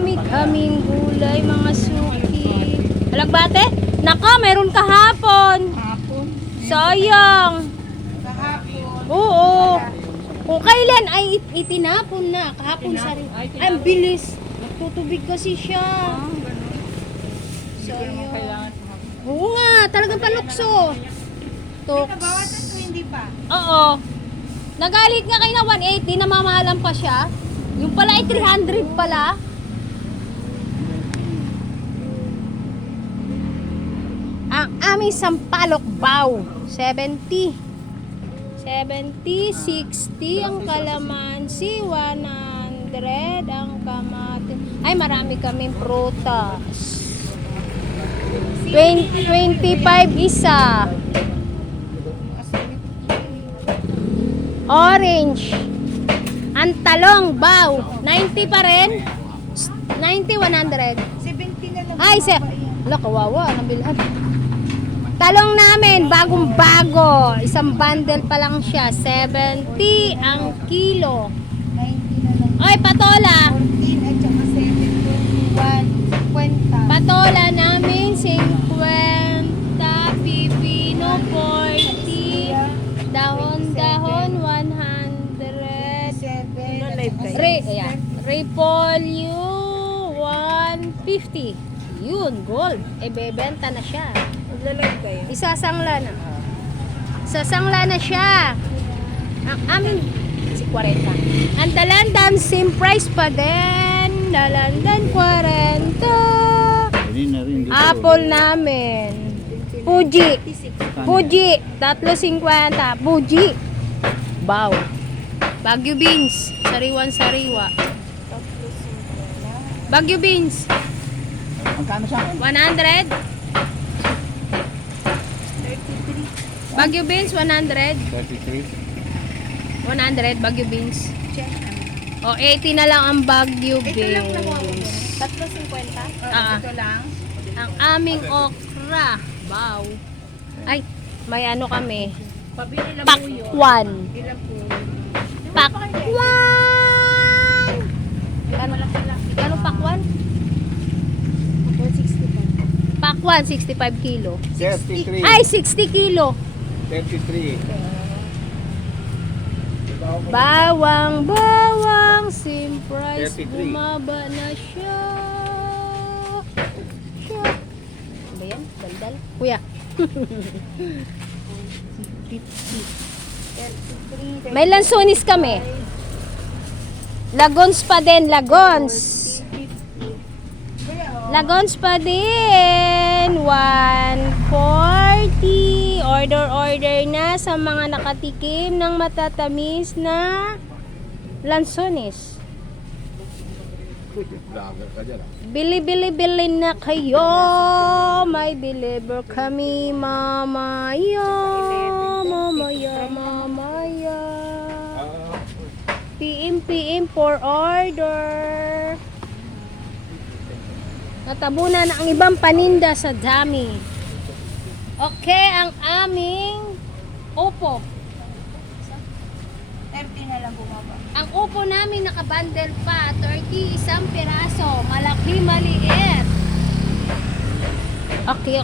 Marami kaming gulay, mga suki. Alagbate? Naka, meron kahapon. Hapon. Sayang. Kahapon. Oo. Kung kailan ay itinapon na. Kahapon sa rin. Ay, ang bilis. Nagtutubig kasi siya. Hindi ko naman kailangan hapon. Oo nga, talagang palukso. Toks. Nabawasan ko hindi pa. Oo. Nagalit nga kayo na 180, namamahalan pa siya. Yung pala ay 300 pala. Ang aming sampalok baw, 70. 70, 60 ang kalamansi, 100 ang kamati. Ay, marami kaming prutas. 25 isa. Orange. Ang talong, baw. 90 pa rin. 90, 100. 70 na lang. Ay, wala, kawawa. Nabilhan. Talong namin, bagong bago. Isang bundle pa lang siya. 70 ang kilo. 90 na lang. Ay, patola. 14 at saka 7, 50. Patola namin, 50. Pipino, 40. Dahon-dahon, 100. 7. Repolyo, 150. Yun, gold. E, bebenta na siya. Maglalag kayo. Isasangla na. Sasangla na siya. Ang amin, si 40. Ang dalandan, same price pa din. Dalandan, 40. Apple namin. Fuji. Fuji. 3.50. Fuji. Wow. Baguio beans. Sariwan-sariwa. Baguio beans. Magkano sa akin? 100. Baguio beans, 100. 33. 100 Baguio beans. O, 80 na lang ang Baguio beans. 3.50? Ah. Ito lang. Ang aming okra. Wow. Ay, may ano kami. Pabili lang po yun. Pakwan. Ilan po? Pakwan! Ano pakwan? 65. Pakwan, 65 kilo. 33. Ay, 60 kilo. 33. Bawang, same price. 33. Bumaba na siya. Ano ba yan? Daldal? Kuya. 33. May lansonis kami. Lagons pa din, lagons. Lagons pa din. 140. Order na sa mga nakatikim ng matatamis na lansonis. Vlogger ka dyan, ah. Bili na kayo. May deliver kami mamaya. Mamaya. PM for order. Natabunan na ang ibang paninda sa dami. Okay, ang aming upo. 30 na lang bumaba. Ang upo namin nakabundle pa. 30, isang piraso. Malaki, maliit. Okay.